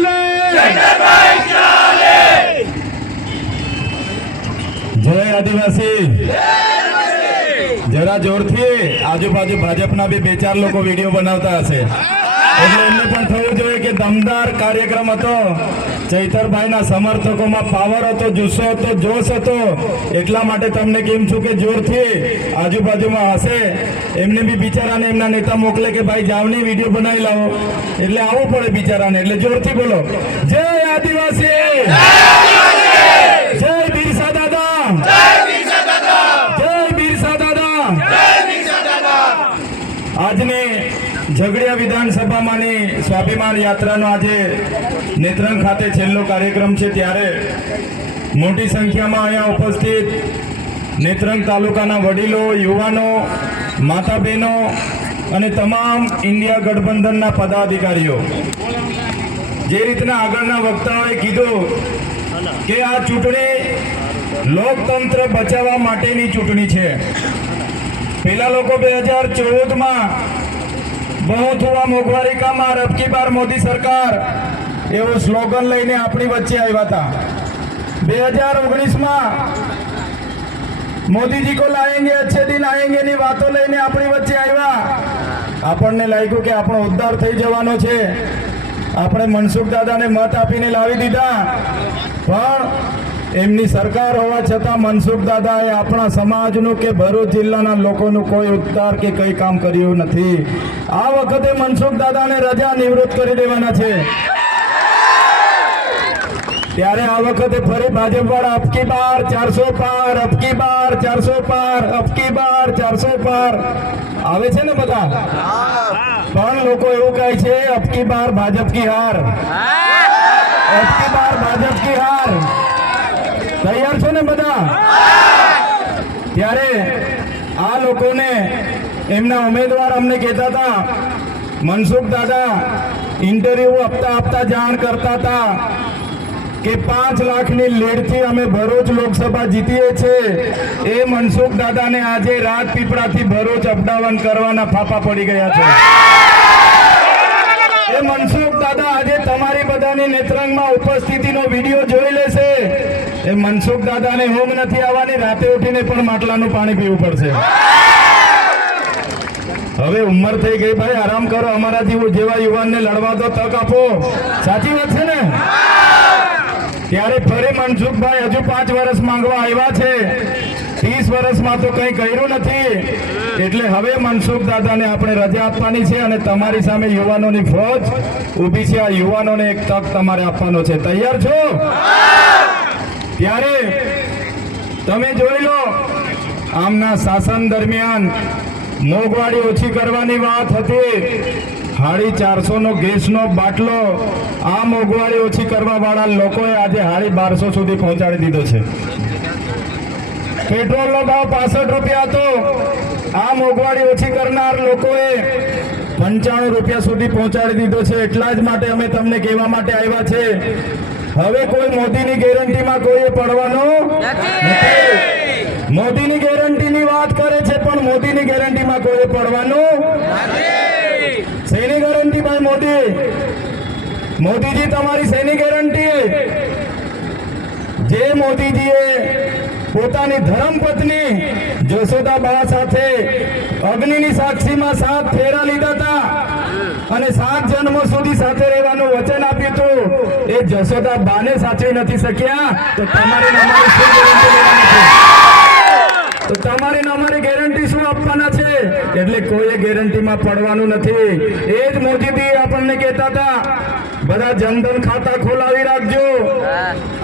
ચાલે જય આદિવાસી જરા જોરથી આજુબાજુ ભાજપના બી બે ચાર લોકો વિડીયો બનાવતા હશે એટલે એમને પણ થવું જોઈએ કે દમદાર કાર્યક્રમ હતો ચૈતરભાઈના સમર્થકોમાં પાવર હતો જુસ્સો હતો જોશ હતો એટલા માટે તમને કેમ છું કે જોરથી આજુબાજુમાં હશે એમને બી બિચારાને એમના નેતા મોકલે કે ભાઈ જાવની વિડીયો બનાવી લાવો એટલે આવવું પડે બિચારાને એટલે જોરથી બોલો જય આદિવાસી ઝઘડિયા વિધાનસભામાંની સ્વાભિમાન યાત્રાનો આજે નેત્રંગ ખાતે છેલ્લો કાર્યક્રમ છે ત્યારે મોટી સંખ્યામાં અહીંયા ઉપસ્થિત નેત્રંગ તાલુકાના વડીલો યુવાનો માતા બહેનો અને તમામ ઇન્ડિયા ગઠબંધનના પદાધિકારીઓ જે રીતના આગળના વક્તાઓએ કીધું કે આ ચૂંટણી લોકતંત્ર બચાવવા માટેની ચૂંટણી છે પેલા લોકો બે હજાર ચૌદમાં બહુ થોડા મોંઘવારી કા માર અબકી બાર મોદી સરકાર એવો સ્લોગન લઈને આપણી વચ્ચે આવ્યા હતા બે હજાર ઓગણીસમાં મોદીજી કો લાએંગે અચ્છે દિન આએંગે ની વાતો લઈને આપણી વચ્ચે આવ્યા આપણને લાગ્યું કે આપણો ઉદ્ધાર થઈ જવાનો છે આપણે મનસુખ દાદાને મત આપીને લાવી દીધા પણ એમની સરકાર હોવા છતાં મનસુખ દાદાએ આપણા સમાજનું કે ભરૂચ જિલ્લાના લોકોનું કોઈ ઉદ્ધાર કે કંઈ કામ કર્યું નથી આ વખતે મનસુખ દાદાને રજા નિવૃત્ત કરી દેવાના છે ત્યારે આ વખતે ફરી ભાજપ વાળા અબકી બાર ચારસો પાર અબકી બાર ચારસો પાર અપકી બાર ચારસો પાર આવે છે ને બધા પણ લોકો એવું કહે છે અબકી બાર ભાજપ કી હાર અપકી બાર ભાજપ કી હાર તૈયાર છો ને બધા ત્યારે આ લોકોને એમના ઉમેદવાર અમને કહેતા હતા મનસુખ દાદા ઇન્ટરવ્યૂ આપતા આપતા જાણ કરતા હતા કે પાંચ લાખની લેડથી અમે ભરૂચ લોકસભા જીતીએ છીએ એ મનસુખ દાદાને આજે રાજપીપળાથી ભરૂચ અપડાવન કરવાના ફાફા પડી ગયા છે એ મનસુખ દાદા આજે તમારી બધાની નેત્રંગમાં ઉપસ્થિતિનો વિડીયો જોઈ મનસુખ દાદા ને ઊંઘ નથી આવવાની રાતે ઉઠીને પણ માટલાનું પાણી પીવું પડશે હવે ઉંમર થઈ ગઈ ભાઈ આરામ કરો અમારા જેવું જેવા યુવાનને લડવા દો તક આપો સાચી વાત છે ને ત્યારે ફરી મનસુખભાઈ હજુ પાંચ વર્ષ માંગવા આવ્યા છે ત્રીસ વર્ષમાં તો કંઈ કર્યું નથી એટલે હવે મનસુખ દાદાને આપણે રજા આપવાની છે અને તમારી સામે યુવાનોની ફોજ ઊભી છે આ યુવાનોને એક તક તમારે આપવાનો છે તૈયાર છો ત્યારે તમે જોઈ લો આમના શાસન દરમિયાન મોંઘવારી ઓછી કરવાની વાત હતી હાડી ચારસોનો ગેસનો બાટલો આ મોંઘવારી ઓછી કરવાવાળા લોકોએ આજે હાડી બારસો સુધી પહોંચાડી દીધો છે પેટ્રોલનો ભાવ પાસઠ રૂપિયા હતો આ મોંઘવારી ઓછી કરનાર લોકોએ પંચાણું રૂપિયા સુધી પહોંચાડી દીધો છે એટલા જ માટે અમે તમને કહેવા માટે આવ્યા છે હવે કોઈ મોદીની ગેરંટીમાં કોઈએ પડવાનું મોદીની ગેરંટીની વાત કરે છે પણ મોદીની ગેરંટીમાં કોઈએ પડવાનું શેની ગેરંટી ભાઈ મોદી મોદીજી તમારી શેની ગેરંટી જે મોદીજીએ પોતાની ધર્મપત્ની જોશોદાબા સાથે અગ્નિની સાક્ષીમાં સાત ફેરા લીધા હતા અને સાત જન્મો સુધી સાથે રહેવાનું વચન જ્યારે જશોદા બાને સાચવી નથી શક્યા તો તમારી તો તમારી અમારી ગેરંટી શું આપવાના છે એટલે કોઈએ ગેરંટીમાં પડવાનું નથી એ જ મોદીજી આપણને કહેતા હતા બધા જનધન ખાતા ખોલાવી રાખજો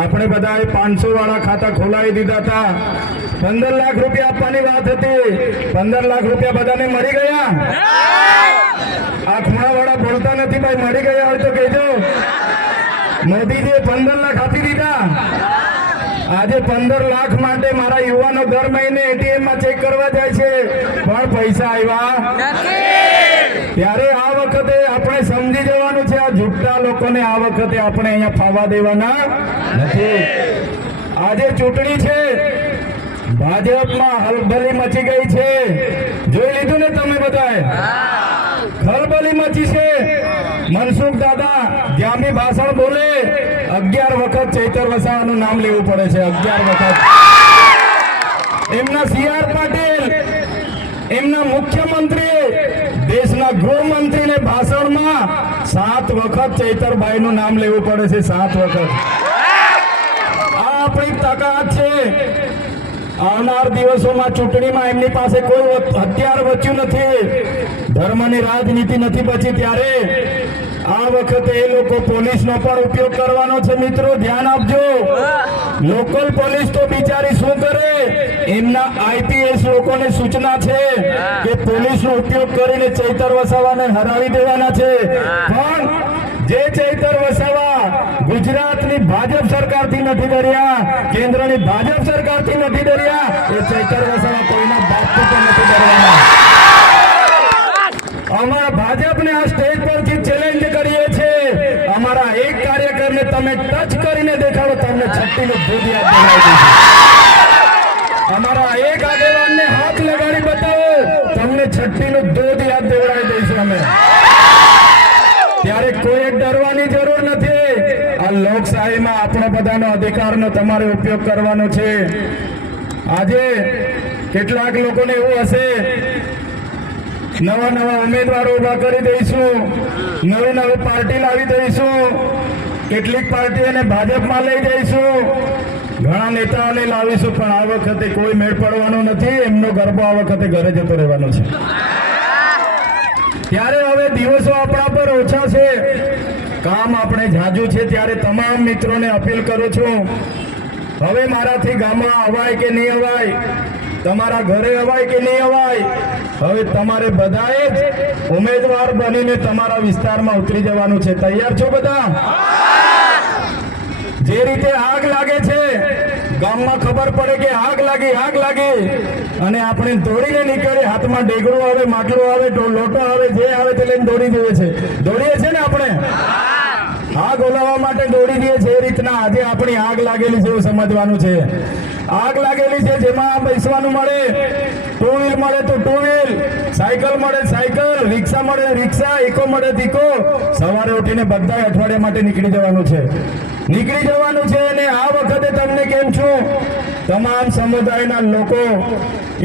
આપણે બધા પાંચસો વાળા ખાતા ખોલાવી દીધા હતા પંદર લાખ રૂપિયા આપવાની વાત હતી પંદર લાખ રૂપિયા બધાને મળી ગયા આ ખૂણા વાળા બોલતા નથી ભાઈ મળી ગયા હોય તો કહેજો મોદી જે પંદર લાખ આપી દીધા આજે પંદર લાખ માટે મારા યુવાનો દર મહિને એટીએમ માં ચેક કરવા જાય છે પણ પૈસા આવ્યા ત્યારે આ વખતે આપણે સમજી જવાનું છે આ જુઠ્ઠા લોકોને આ વખતે આપણે અહીંયા ફાવા દેવાના નથી આજે ચૂંટણી છે ભાજપમાં હલબલી મચી ગઈ છે જોઈ લીધું ને તમે બધાએ હલબલી મચી છે મનસુખ દાદા ધ્યાનની ભાષણ બોલે અગિયાર વખત ચૈતર વસાવાનું નામ લેવું પડે છે અગિયાર વખત એમના સીઆર પાટીલ એમના મુખ્યમંત્રી દેશના ને ભાષણમાં સાત વખત ચૈતરભાઈ નું નામ લેવું પડે છે સાત વખત આ આપણી તાકાત છે આવનાર દિવસોમાં ચૂંટણીમાં એમની પાસે કોઈ હથિયાર બચ્યું નથી ધર્મની રાજનીતિ નથી બચી ત્યારે આ વખતે એ લોકો પોલીસ નો પણ ઉપયોગ કરવાનો છે મિત્રો ધ્યાન આપજો લોકલ પોલીસ તો બિચારી શું કરે એમના આઈપીએસ લોકોને સૂચના છે કે પોલીસ નો ઉપયોગ કરીને ચૈતર વસાવાને હરાવી દેવાના છે પણ જે ચૈતર વસાવા ગુજરાતની ભાજપ સરકારથી નથી ડર્યા કેન્દ્રની ભાજપ સરકારથી નથી ડર્યા એ ચૈતર વસાવા કોઈના બાપથી નથી ડરવાના પાર્ટીનું ભૂતિયા ચલાવી દીધું અમારા એક આગેવાનને હાથ લગાડી બતાવો તમને છઠ્ઠીનું દૂધ યાદ દેવડાવી દઈશું અમે ત્યારે કોઈ ડરવાની જરૂર નથી આ લોકશાહીમાં આપણો બધાનો અધિકારનો તમારે ઉપયોગ કરવાનો છે આજે કેટલાક લોકોને એવું હશે નવા નવા ઉમેદવારો ઉભા કરી દઈશું નવી નવી પાર્ટી લાવી દઈશું કેટલીક પાર્ટીઓને ભાજપમાં લઈ જઈશું ઘણા નેતાઓને લાવીશું પણ આ વખતે કોઈ મેળ પડવાનો નથી એમનો ગરબો આ વખતે ઘરે જતો રહેવાનો છે ત્યારે હવે દિવસો આપણા પર ઓછા છે કામ આપણે જાજુ છે ત્યારે તમામ મિત્રોને અપીલ કરું છું હવે મારાથી ગામમાં અવાય કે નહીં અવાય તમારા ઘરે અવાય કે નહીં અવાય હવે તમારે બધાએ જ ઉમેદવાર બનીને તમારા વિસ્તારમાં ઉતરી જવાનું છે તૈયાર છો બધા જે રીતે આગ લાગે છે ગામમાં ખબર પડે કે આગ લાગી આગ લાગી અને આપણે દોડીને નીકળીએ હાથમાં ડેગડું આવે માટલો આવે લોટો આવે જે આવે તે લઈને દોડી દઈએ છે દોડીએ છીએ ને આપણે આગ ઓલાવવા માટે દોડી દઈએ છે એ રીતના આજે આપણી આગ લાગેલી છે એવું સમજવાનું છે આગ લાગેલી છે જેમાં બેસવાનું મળે ટુ વ્હીલ મળે તો ટુ વ્હીલ સાયકલ મળે સાયકલ રિક્ષા મળે રિક્ષા ઇકો મળે ઇકો સવારે ઉઠીને બધા અઠવાડિયા માટે નીકળી જવાનું છે નીકળી જવાનું છે અને આ વખતે તમને કેમ છો તમામ સમુદાયના લોકો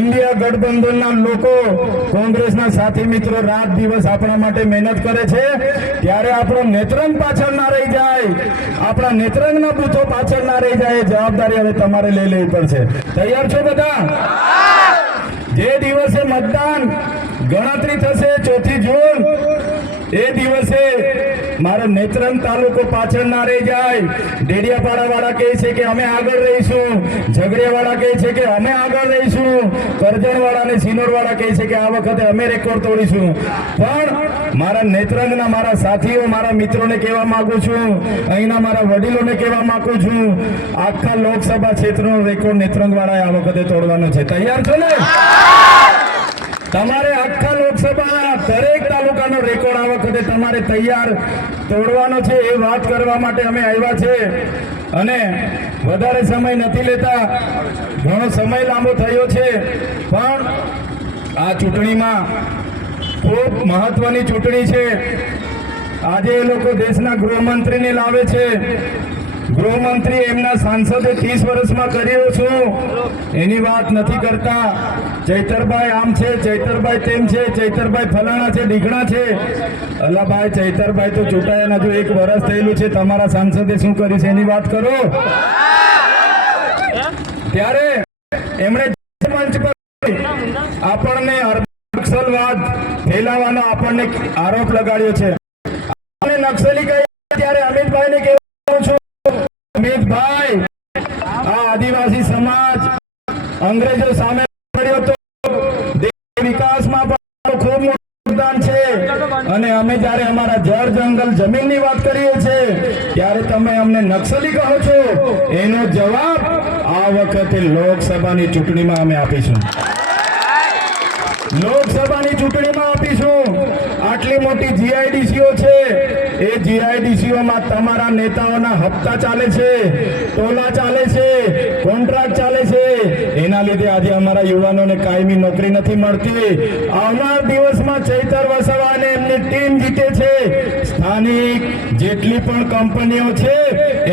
ઇન્ડિયા ગઠબંધનના લોકો કોંગ્રેસના સાથી મિત્રો રાત દિવસ આપણા માટે મહેનત કરે છે ત્યારે આપણો નેત્રંગ પાછળ ના રહી જાય આપણા નેત્રંગના બૂથો પાછળ ના રહી જાય જવાબદારી હવે તમારે લઈ લેવી પડશે તૈયાર છો બધા જે દિવસે મતદાન ગણતરી થશે ચોથી જૂન એ દિવસે મારો નેત્રંગ તાલુકો પાછળ ના રહી જાય ડેડિયાપાડા વાળા કહે છે કે અમે આગળ રહીશું ઝઘડિયા વાળા કહે છે કે અમે આગળ રહીશું કરજણ વાળા અને સિનોર વાળા કહે છે કે આ વખતે અમે રેકોર્ડ તોડીશું પણ મારા નેત્રંગના મારા સાથીઓ મારા મિત્રોને કહેવા માગું છું અહીંના મારા વડીલોને કહેવા માગું છું આખા લોકસભા ક્ષેત્રનો રેકોર્ડ નેત્રંગ વાળાએ આ વખતે તોડવાનો છે તૈયાર છો ને તમારે આખા લોકસભા દરેક પોતાનો રેકોર્ડ આ વખતે તમારે તૈયાર તોડવાનો છે એ વાત કરવા માટે અમે આવ્યા છે અને વધારે સમય નથી લેતા ઘણો સમય લાંબો થયો છે પણ આ ચૂંટણીમાં ખૂબ મહત્વની ચૂંટણી છે આજે એ લોકો દેશના ગૃહમંત્રીને લાવે છે ગૃહમંત્રી એમના સાંસદે ત્રીસ વર્ષમાં કર્યો છું એની વાત નથી કરતા ચૈતરભાઈ આમ છે ચૈતરભાઈ તેમ છે ચૈતરભાઈ ફલાણા છે ઢીકણા છે અલાભાઈ ચૈતરભાઈ તો ચૂંટાયાના જો એક વર્ષ થયેલું છે તમારા સાંસદે શું કર્યું છે એની વાત કરો ત્યારે એમણે પંચ પર આપણને નક્સલવાદ ફેલાવાનો આપણને આરોપ લગાડ્યો છે આપણે નક્સલી કહીએ ત્યારે અમિતભાઈને કહેવાનું છું અમિતભાઈ આ આદિવાસી સમાજ અંગ્રેજો સામે લડ્યો હતો વિકાસમાં પણ ખૂબ યોગદાન છે અને અમે જ્યારે અમારા જળ જંગલ જમીનની વાત કરીએ છીએ ત્યારે તમે અમને નક્સલી કહો છો એનો જવાબ આ વખતે લોકસભાની ચૂંટણીમાં અમે આપીશું લોકસભાની ચૂંટણીમાં આપીશું આટલી મોટી જીઆઈડીસીઓ છે એ જીઆઈડીસીઓમાં તમારા નેતાઓના હપ્તા ચાલે છે ટોલા ચાલે છે કોન્ટ્રાક્ટ ચાલે છે એના લીધે આજે અમારા યુવાનોને કાયમી નોકરી નથી મળતી આવનાર દિવસમાં ચૈતર વસાવા અને એમની ટીમ જીતે છે સ્થાનિક જેટલી પણ કંપનીઓ છે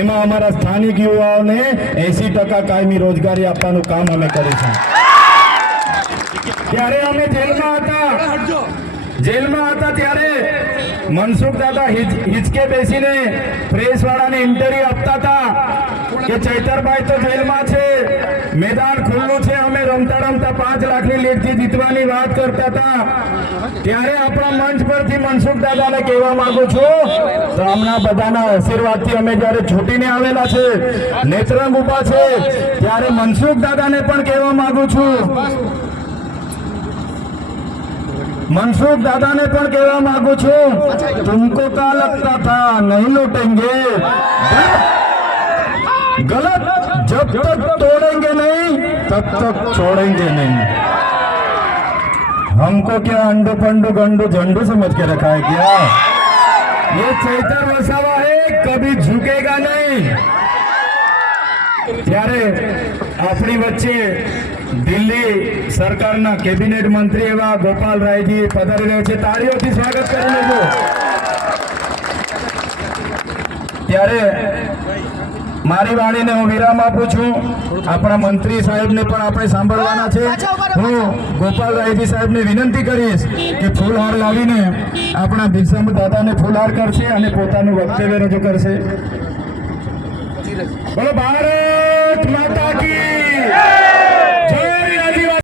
એમાં અમારા સ્થાનિક યુવાઓને એસી ટકા કાયમી રોજગારી આપવાનું કામ અમે કરીશું ત્યારે અમે જેલમાં હતા જેલમાં હતા ત્યારે મનસુખ દાદા હિચકે બેસીને પ્રેસ વાળાને ઇન્ટરવ્યુ આપતા હતા કે ચૈતરભાઈ તો જેલમાં છે મેદાન ખુલ્લું છે અમે રમતા રમતા પાંચ લાખની લીડથી જીતવાની વાત કરતા હતા ત્યારે આપણા મંચ પરથી મનસુખ દાદાને કહેવા માંગુ છું તો હમણાં બધાના આશીર્વાદથી અમે જ્યારે છૂટીને આવેલા છે નેત્રંગ ઉભા છે ત્યારે મનસુખ દાદાને પણ કહેવા માંગુ છું मनसुख दादा ने पण कहेवा માંગુ છું तुमको का लगता था नहीं लौटेंगे गलत जब तक तोड़ेंगे नहीं तब तक छोड़ेंगे नहीं हमको क्या अंडू पंडू गंडू झंडू समझ के रखा है क्या ये चैतर वसावा है कभी झुकेगा नहीं ત્યારે આપણી વચ્ચે દિલ્હી સરકારના કેબિનેટ મંત્રી એવા ગોપાલ રાયજી પધારી રહ્યા છે તાળીઓથી સ્વાગત કરી લેજો ત્યારે મારી વાણીને હું વિરામ આપું છું આપણા મંત્રી સાહેબને પણ આપણે સાંભળવાના છે હું ગોપાલ રાયજી સાહેબને વિનંતી કરીશ કે ફૂલહાર લાવીને આપણા બિરસામુ દાદાને ફૂલહાર કરશે અને પોતાનું વક્તવ્ય રજૂ કરશે બોલો ભારત માતા કી